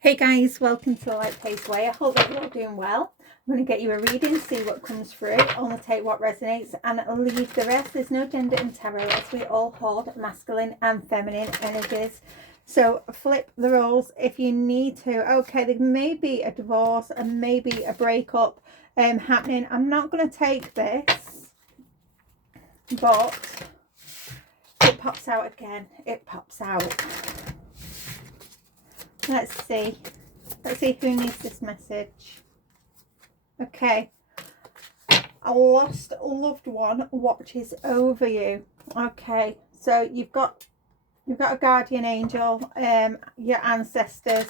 Hey guys, welcome to the Light Pace Way. I hope that you're all doing well. I'm going to get you a reading, see what comes through, only take what resonates and leave the rest. There's no gender in tarot as we all hold masculine and feminine energies. So flip the roles if you need to. Okay, there may be a divorce and maybe a breakup happening. I'm not going to take this, but it pops out again. It pops out. Let's see. Let's see who needs this message. Okay. A lost loved one watches over you. Okay. So you've got a guardian angel, your ancestors,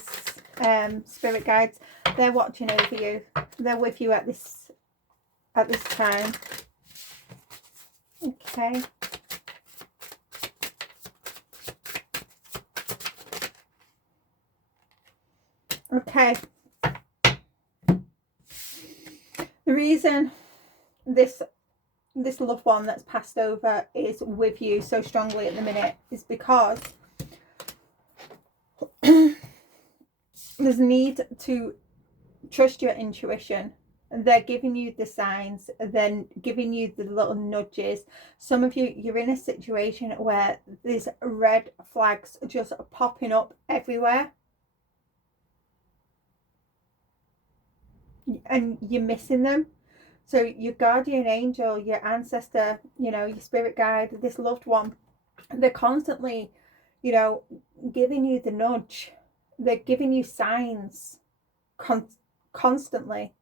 spirit guides. They're watching over you. They're with you at this time. Okay. Okay. The reason this loved one that's passed over is with you so strongly at the minute is because there's need to trust your intuition. They're giving you the signs, then giving you the little nudges. Some of you, you're in a situation where there's red flags just popping up everywhere. And you're missing them. So your guardian angel, your ancestor, your spirit guide, this loved one, they're constantly, giving you the nudge. They're giving you signs constantly.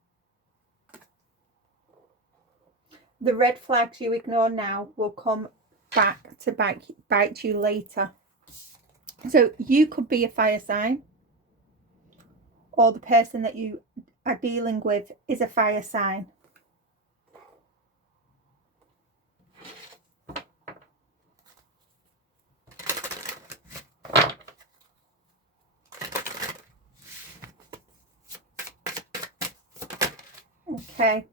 The red flags you ignore now will come back to bite you later. So you could be a fire sign, or the person that you are dealing with is a fire sign. Okay.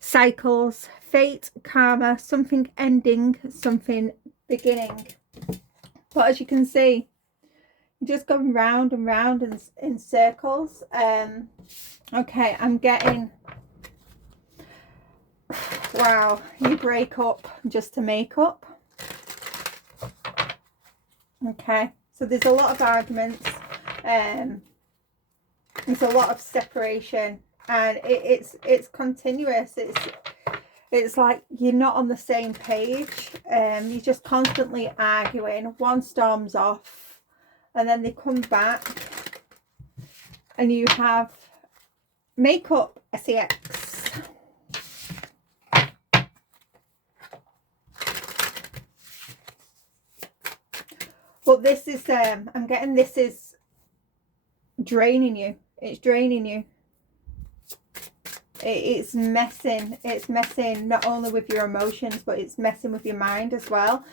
Cycles, fate, karma, something ending, something beginning. But as you can see, you're just going round and round in circles. Okay, I'm getting, wow, you break up just to make up. Okay, so there's a lot of arguments. There's a lot of separation, and it's continuous. It's like you're not on the same page. You're just constantly arguing. One storms off, and then they come back, and you have makeup sex. But this is I'm getting this is draining you. It's draining you. It's messing not only with your emotions, but it's messing with your mind as well.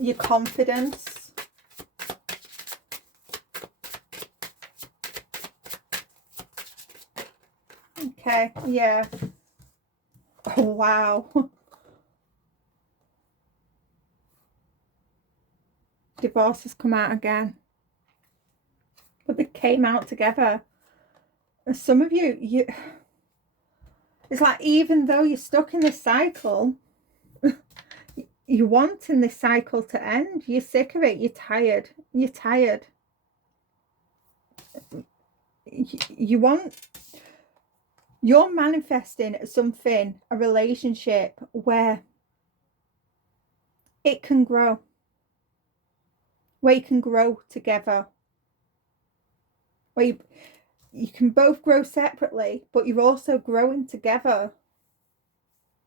Your confidence. Okay, yeah. Oh, wow. Divorce has come out again. But they came out together. Some of you, it's like even though you're stuck in this cycle, you're wanting this cycle to end. You're sick of it. You're tired. You're tired. You're manifesting something, a relationship where it can grow. Where you can grow together. Where you can both grow separately, but you're also growing together.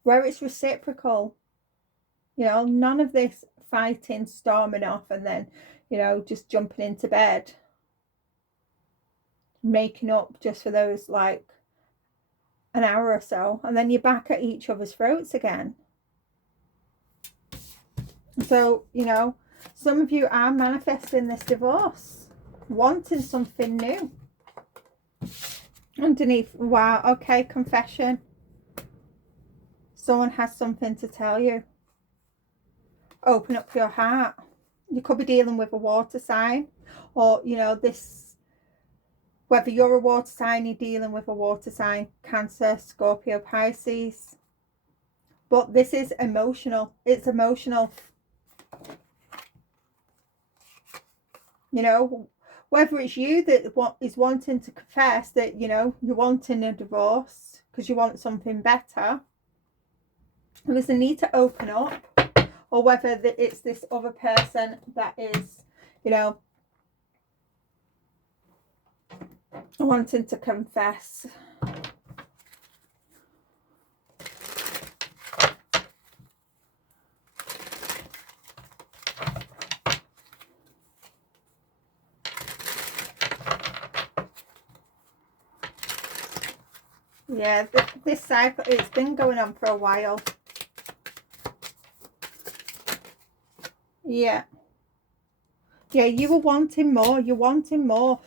Where it's reciprocal. None of this fighting, storming off, and then, just jumping into bed. Making up just for those, like, an hour or so. And then you're back at each other's throats again. So, some of you are manifesting this divorce. Wanting something new. Underneath, wow, okay, confession. Someone has something to tell you. Open up your heart. You could be dealing with a water sign, or, you know, this, whether you're a water sign, you're dealing with a water sign, Cancer, Scorpio, Pisces. But this is emotional. It's emotional. You know, whether it's you that is wanting to confess that, you know, you're wanting a divorce because you want something better, there's a need to open up, or whether it's this other person that is, you know, wanting to confess. Yeah, this cycle, it's been going on for a while. Yeah. Yeah, you were wanting more. You're wanting more.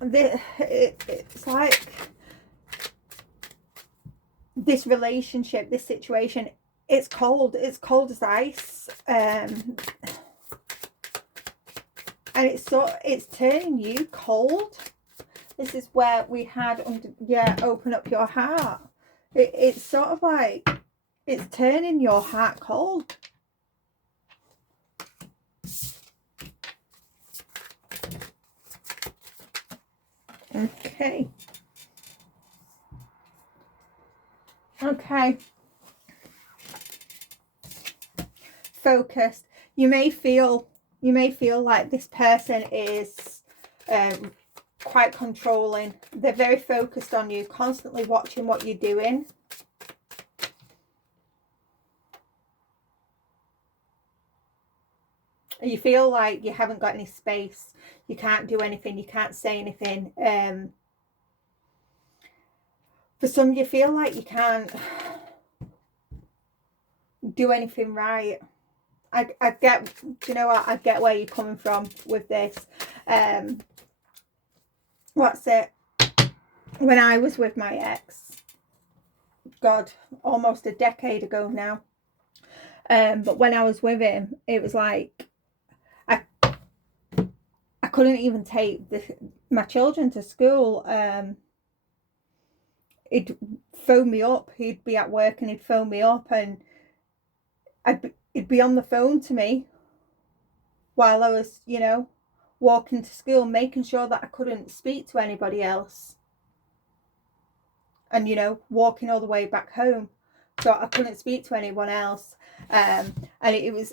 It's like this relationship, this situation, it's cold. It's cold as ice. And it's turning you cold. This is where we had, open up your heart. It's sort of like, it's turning your heart cold. Okay. Okay. Focused. You may feel like this person is quite controlling. They're very focused on you, constantly watching what you're doing. You feel like you haven't got any space. You can't do anything. You can't say anything. For some, you feel like you can't do anything right. I get, you know what? I get where you're coming from with this. What's it? When I was with my ex, God, almost a decade ago now. But when I was with him, it was like I couldn't even take my children to school. He'd phone me up. He'd be at work and he'd phone me up, and he'd be on the phone to me while I was, you know, walking to school, making sure that I couldn't speak to anybody else. And, you know, walking all the way back home, so I couldn't speak to anyone else. And it was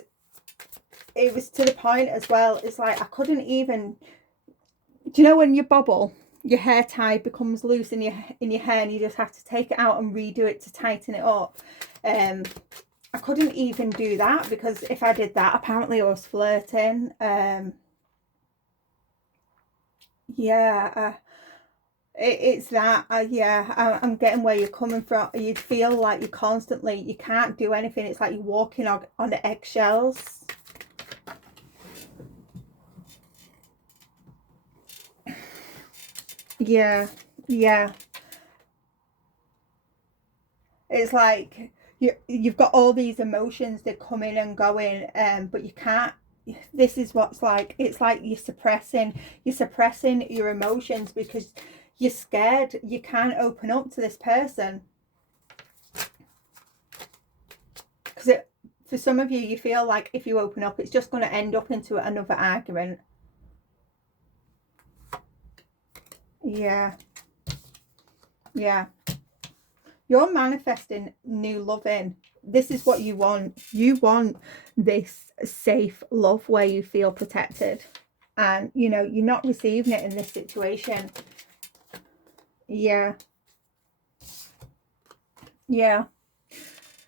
to the point as well, it's like I couldn't even, do you know when you bobble, your hair tie becomes loose in your hair and you just have to take it out and redo it to tighten it up? I couldn't even do that, because if I did that, apparently I was flirting. It's that. I'm getting where you're coming from. You feel like you can't do anything. It's like you're walking on the eggshells. Yeah. It's like you've got all these emotions that come in and go in, but you can't. This is what's like. It's like you're suppressing your emotions because you're scared. You can't open up to this person, because for some of you, you feel like if you open up, it's just going to end up into another argument. Yeah. You're manifesting new loving. This is what you want. You want this safe love where you feel protected, and you know you're not receiving it in this situation. Yeah.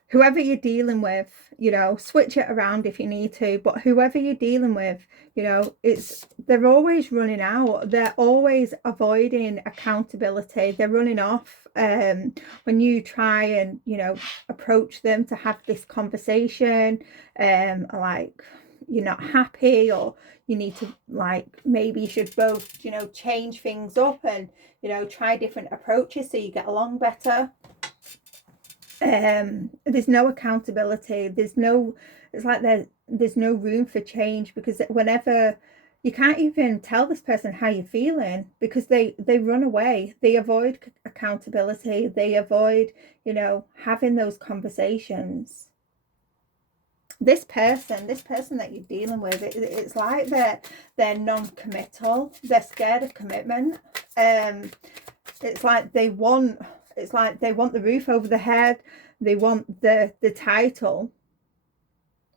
Whoever you're dealing with, you know, switch it around if you need to, but whoever you're dealing with, you know, they're always running out. They're always avoiding accountability. They're running off. When you try and, you know, approach them to have this conversation, like you're not happy, or you need to, like, maybe you should both, you know, change things up and, you know, try different approaches so you get along better. There's no accountability. There's no it's like there's no room for change, because whenever you can't even tell this person how you're feeling, because they run away, they avoid accountability, they avoid, you know, having those conversations. This person that you're dealing with, it's like they're non-committal, they're scared of commitment. It's like they want the roof over the head, they want the title,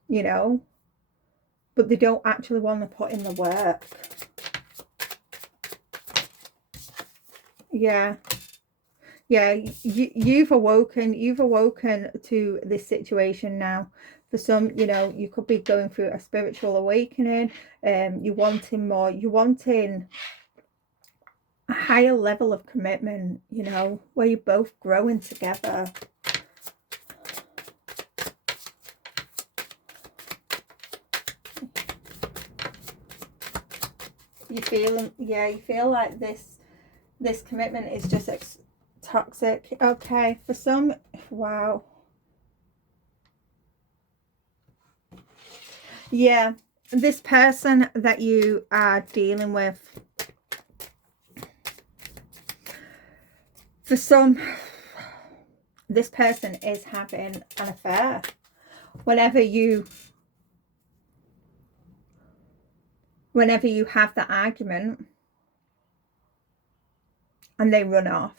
you know, but they don't actually want to put in the work. Yeah, you've awoken to this situation now. For some, you know, you could be going through a spiritual awakening. You're wanting more, you're wanting a higher level of commitment, you know, where you're both growing together. You feel like this commitment is just toxic. Okay, for some, wow. Yeah, this person that you are dealing with, for some, this person is having an affair. Whenever you have the argument and they run off,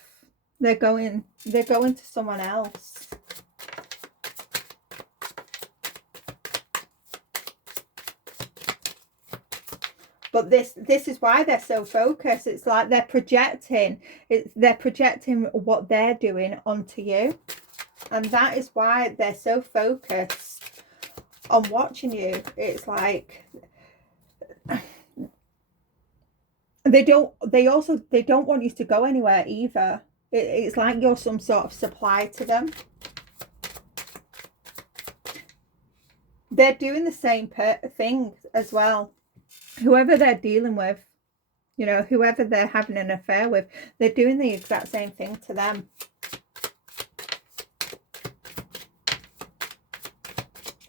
they're going to someone else. But this is why they're so focused. It's like they're projecting what they're doing onto you, and that is why they're so focused on watching you. It's like they don't want you to go anywhere either. It's like you're some sort of supply to them. They're doing the same thing as well. Whoever they're dealing with, you know, whoever they're having an affair with, they're doing the exact same thing to them.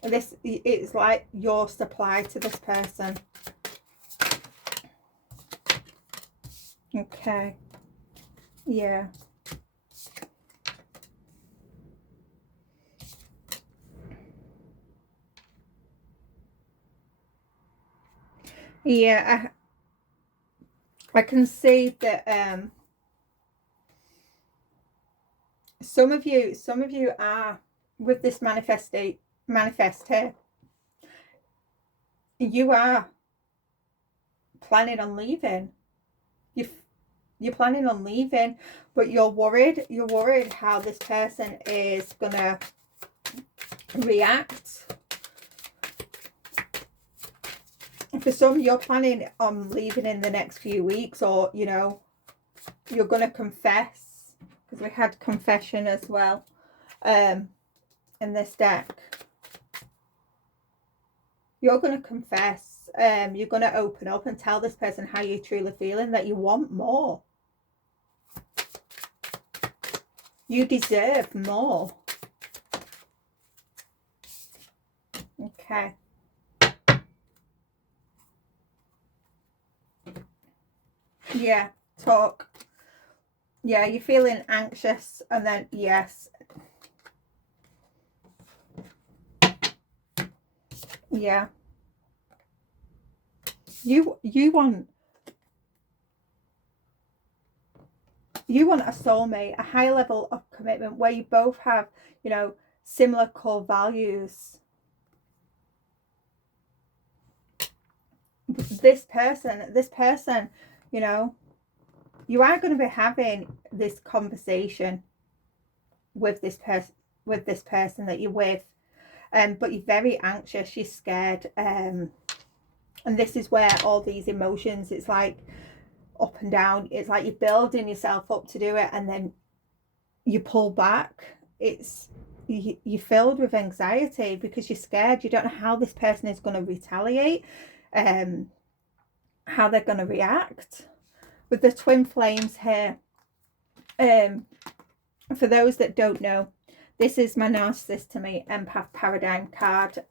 It's like your supply to this person. Okay. Yeah. Yeah, I can see that some of you are with this manifest here. You are planning on leaving. You're planning on leaving, but you're worried how this person is gonna react. For some, you're planning on leaving in the next few weeks, or, you know, you're going to confess, because we had confession as well in this deck. You're going to confess. You're going to open up and tell this person how you're truly feeling, that you want more. You deserve more. Okay. Yeah, talk. Yeah, you're feeling anxious, and then yes. Yeah. You want a soulmate, a high level of commitment where you both have, you know, similar core values. This person, you know, you are going to be having this conversation with this person that you're with, but you're very anxious, you're scared, and this is where all these emotions, it's like up and down, it's like you're building yourself up to do it, and then you pull back. You're filled with anxiety because you're scared. You don't know how this person is going to retaliate, how they're going to react. With the twin flames here, for those that don't know, This is my narcissist to me empath paradigm card.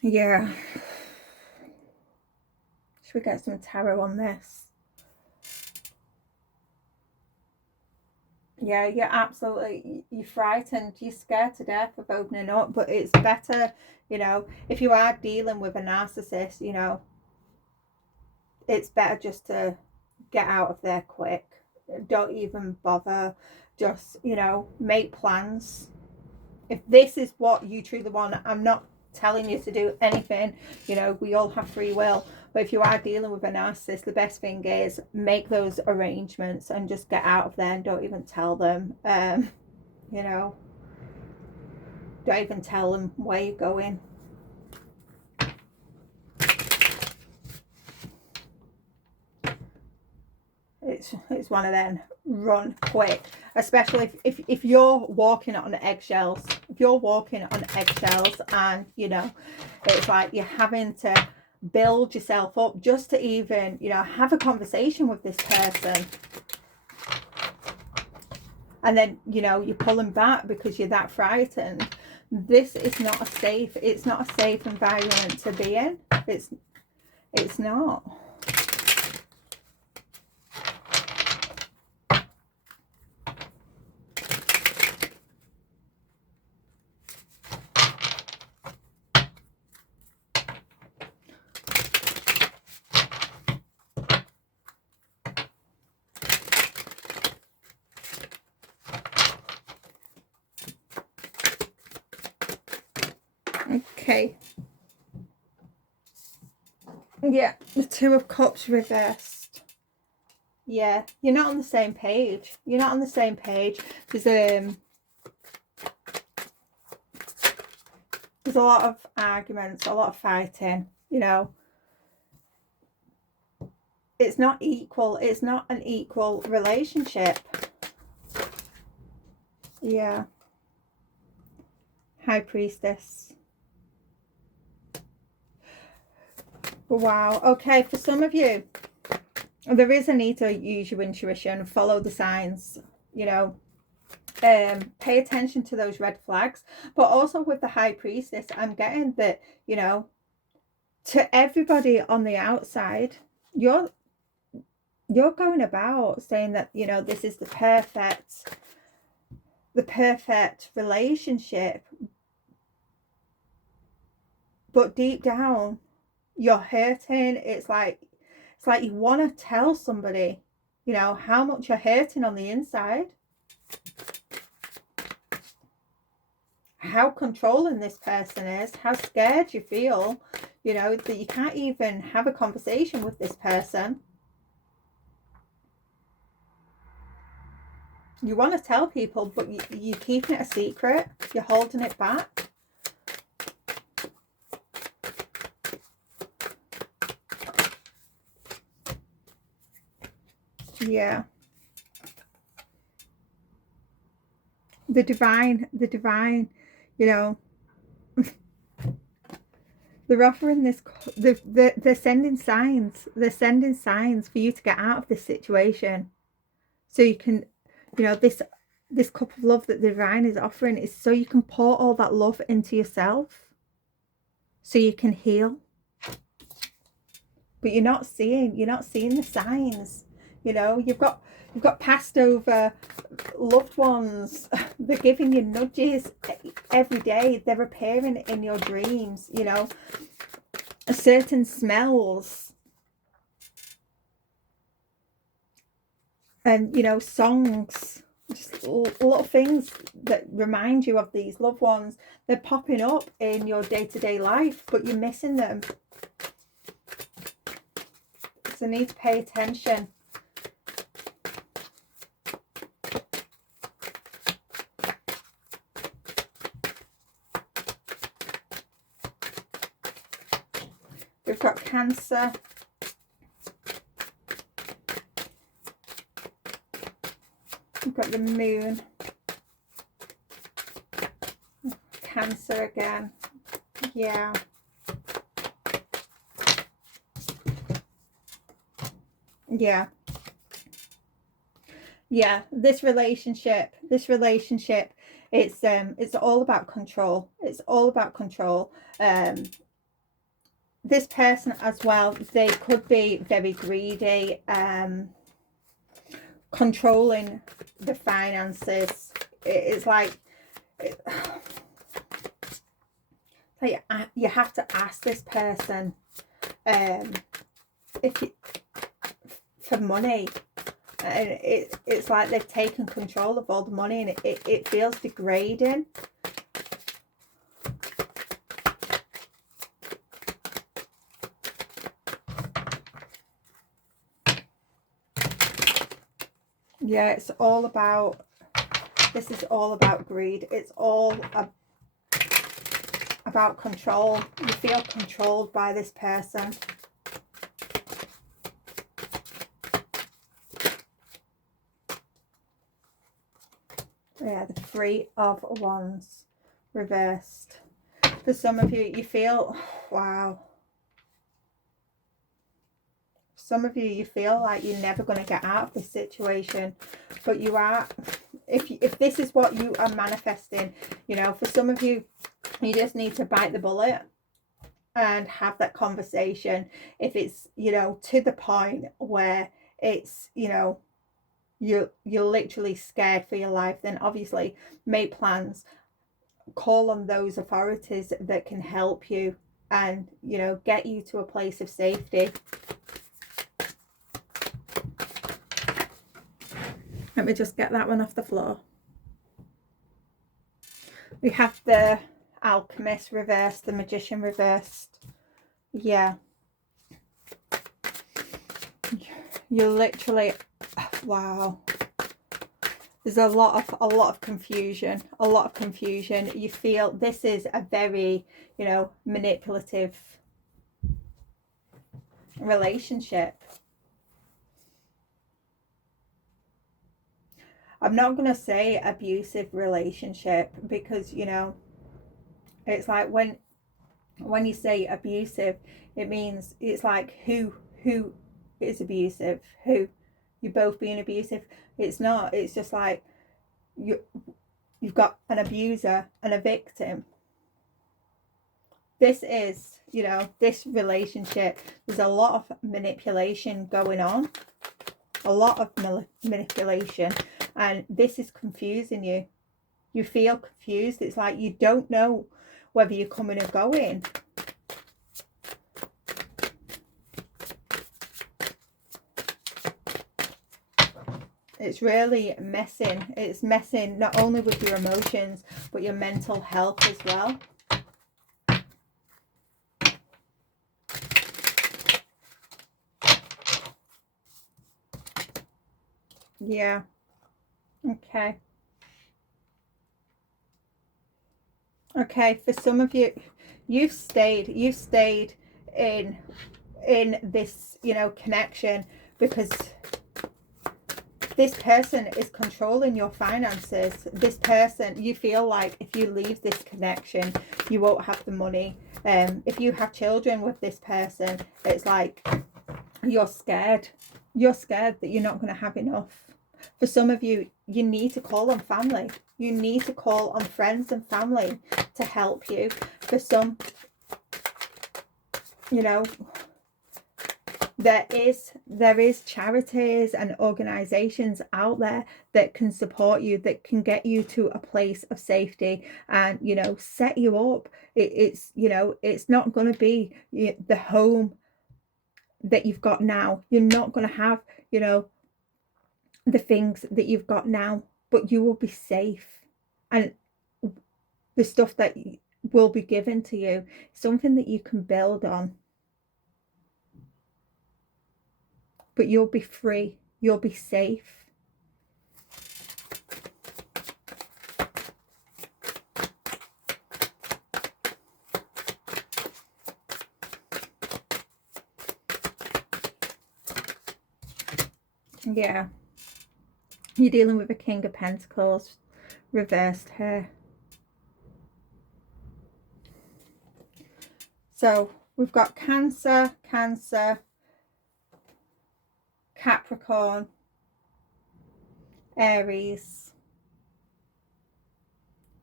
Yeah. Should we get some tarot on this? Yeah, you're absolutely, you're frightened, you're scared to death of opening up, but it's better, you know, if you are dealing with a narcissist, you know, it's better just to get out of there quick. Don't even bother. Just, you know, make plans. If this is what you truly want, I'm not telling you to do anything. You know, we all have free will. But if you are dealing with a narcissist, the best thing is make those arrangements and just get out of there and don't even tell them. You know, don't even tell them where you're going. It's one of them. Run quick, especially if you're walking on eggshells. If you're walking on eggshells, and you know, it's like you're having to build yourself up just to even, you know, have a conversation with this person, and then, you know, you're pulling back because you're that frightened. This is not a safe. It's not a safe environment to be in. It's not. Okay. Yeah, the Two of Cups reversed. Yeah, you're not on the same page. You're not on the same page. There's a lot of arguments, a lot of fighting, you know. It's not equal. It's not an equal relationship. Yeah. High Priestess. Wow. Okay, for some of you, there is a need to use your intuition, follow the signs, you know, pay attention to those red flags. But also with the High Priestess, I'm getting that, you know, to everybody on the outside, you're going about saying that, you know, this is the perfect relationship, but deep down you're hurting. It's like you want to tell somebody, you know, how much you're hurting on the inside, how controlling this person is, how scared you feel, you know, that you can't even have a conversation with this person. You want to tell people, but you're keeping it a secret. You're holding it back. Yeah. The divine, you know, they're offering this, they're sending signs. They're sending signs for you to get out of this situation. So you can, you know, this cup of love that the divine is offering is so you can pour all that love into yourself. So you can heal. But you're not seeing the signs. You know, you've got passed over loved ones. They're giving you nudges every day. They're appearing in your dreams, you know. Certain smells and, you know, songs, just little things that remind you of these loved ones. They're popping up in your day-to-day life, but you're missing them. So you need to pay attention. We've got Cancer. We've got the Moon. Cancer again. Yeah. Yeah. Yeah, this relationship, it's all about control. It's all about control. This person as well, they could be very greedy, controlling the finances. It's like, you have to ask this person, if you, for money, and it's like they've taken control of all the money, and it feels degrading. Yeah, it's all about, this is all about greed. It's all about control. You feel controlled by this person. Yeah, the Three of Wands reversed. For some of you, you feel, wow. Some of you, you feel like you're never going to get out of this situation, but you are. If this is what you are manifesting, you know, for some of you, you just need to bite the bullet and have that conversation. If it's, you know, to the point where it's, you know, you're literally scared for your life, then obviously make plans, call on those authorities that can help you and, you know, get you to a place of safety. Let me just get that one off the floor. We have the Alchemist reversed, the Magician reversed. Yeah. You're literally, wow. There's a lot of confusion, You feel this is a very, you know, manipulative relationship. I'm not going to say abusive relationship, because, you know, it's like when you say abusive, it means, it's like who is abusive, who, you both being abusive. It's not. It's just like you've got an abuser and a victim. This is, you know, this relationship, there's a lot of manipulation going on, a lot of manipulation, and this is confusing you. You feel confused. It's like you don't know whether you're coming or going. It's really messing. It's messing not only with your emotions, but your mental health as well. Yeah. Okay. Okay, for some of you, you've stayed in this, you know, connection because this person is controlling your finances. This person, you feel like if you leave this connection, you won't have the money. If you have children with this person, it's like you're scared. You're scared that you're not going to have enough. For some of you, you need to call on family. You need to call on friends and family to help you. For some, you know, there is charities and organizations out there that can support you, that can get you to a place of safety and, you know, set you up. It's, you know, it's not going to be the home that you've got now. You're not going to have, you know, the things that you've got now, but you will be safe, and the stuff that will be given to you, something that you can build on. But you'll be free, you'll be safe. Yeah. You're dealing with a King of Pentacles reversed here. So we've got Cancer, Capricorn, Aries,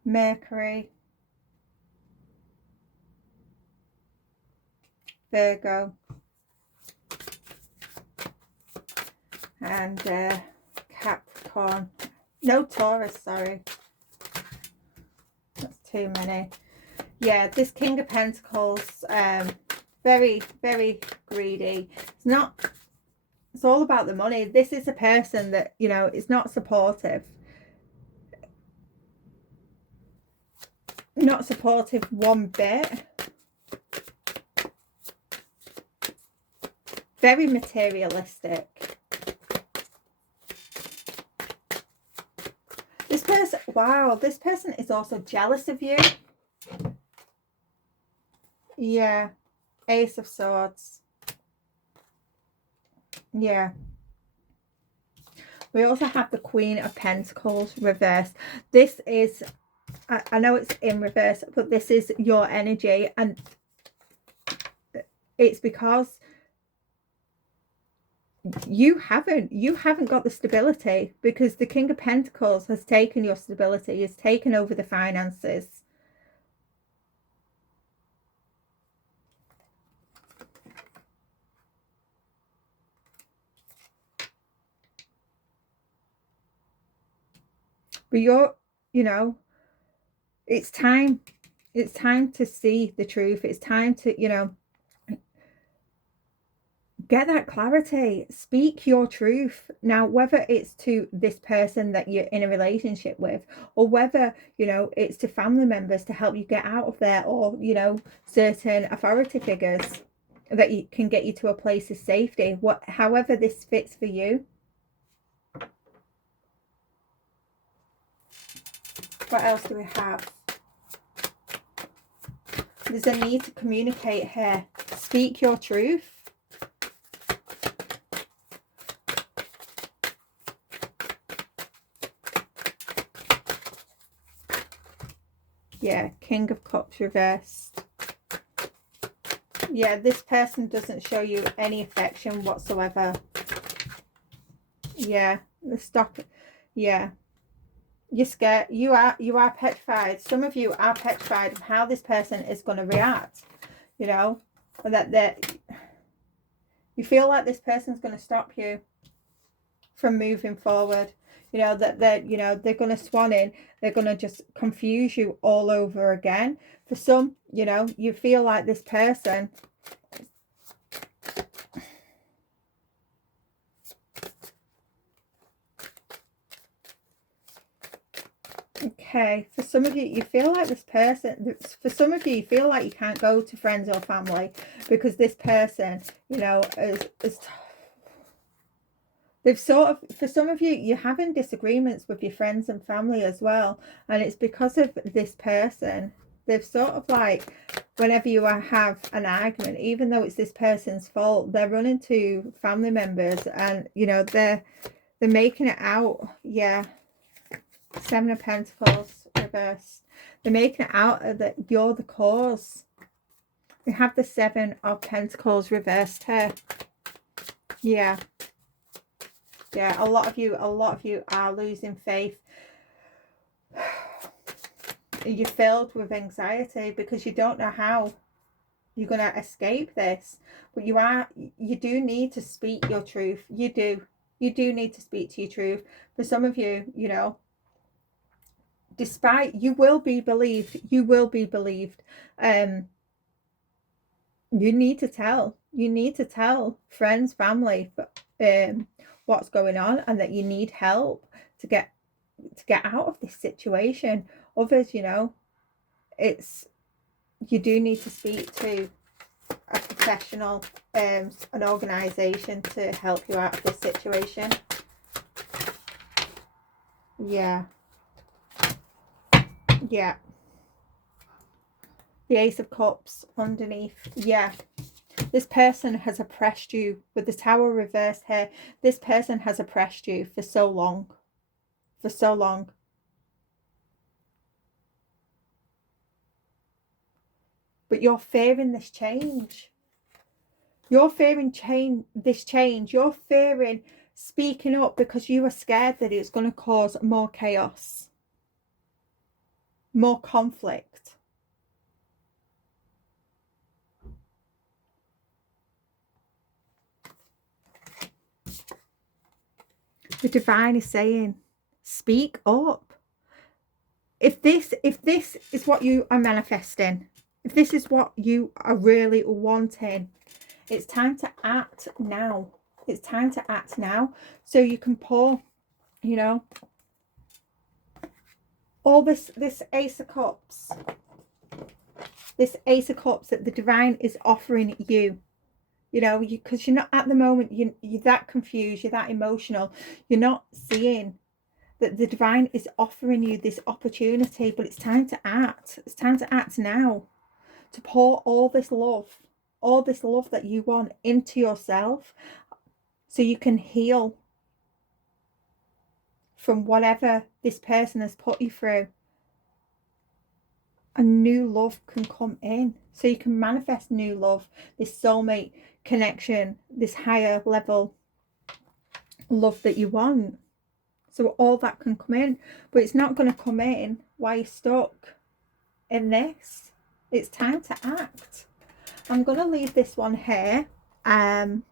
Mercury, Virgo, and Capricorn. No, Taurus, sorry. That's too many. Yeah, this King of Pentacles, very, very greedy. It's all about the money. This is a person that, you know, is not supportive. Not supportive one bit. Very materialistic. This person, wow, this person is also jealous of you. Yeah. Ace of Swords. Yeah. We also have the Queen of Pentacles reversed. This is, I know it's in reverse, but this is your energy, and it's because you haven't got the stability, because the King of Pentacles has taken your stability, has taken over the finances. But you're, you know, it's time to see the truth. It's time to, you know, get that clarity. Speak your truth. Now, whether it's to this person that you're in a relationship with, or whether, you know, it's to family members to help you get out of there, or, you know, certain authority figures that you can get you to a place of safety, however this fits for you. What else do we have? There's a need to communicate here. Speak your truth. Yeah, King of Cups reversed. Yeah, this person doesn't show you any affection whatsoever. Yeah, stop. Yeah. You're scared. You are petrified. Some of you are petrified of how this person is going to react. You know, that you feel like this person's going to stop you from moving forward. You know, that they're going to swan in. They're going to just confuse you all over again. For some, you know, you feel like this person. Okay, for some of you, you feel like this person, for some of you, you feel like you can't go to friends or family because this person, you know, they've sort of, for some of you, you're having disagreements with your friends and family as well. And it's because of this person. They've sort of like, whenever you have an argument, even though it's this person's fault, they're running to family members and, you know, they're making it out. Yeah. Seven of Pentacles reversed. They're making it out that you're the cause. We have the Seven of Pentacles reversed here. Yeah. Yeah, a lot of you are losing faith. You're filled with anxiety because you don't know how you're going to escape this. But you do need to speak your truth. You do need to speak to your truth. For some of you, you know, despite, you will be believed. You need to tell friends, family, what's going on, and that you need help to get out of this situation. Others, you know, you do need to speak to a professional, an organization to help you out of this situation. Yeah. Yeah. The Ace of Cups underneath. Yeah. This person has oppressed you with the Tower reversed here. This person has oppressed you for so long. For so long. But you're fearing this change. You're fearing this change. You're fearing speaking up because you were scared that it's going to cause more chaos, more conflict. The divine is saying, speak up. If this is what you are manifesting, if this is what you are really wanting, it's time to act now. It's time to act now. So you can pour, you know, all this Ace of Cups. This Ace of Cups that the divine is offering you. You know, because you're not at the moment, you're that confused, you're that emotional. You're not seeing that the divine is offering you this opportunity, but it's time to act. It's time to act now. To pour all this love that you want into yourself so you can heal from whatever this person has put you through. A new love can come in, so you can manifest new love, this soulmate connection, this higher level love that you want. So all that can come in, but it's not going to come in while you're stuck in this. It's time to act. I'm going to leave this one here, and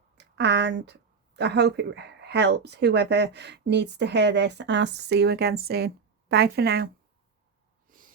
I hope it helps whoever needs to hear this, and I'll see you again soon. Bye for now.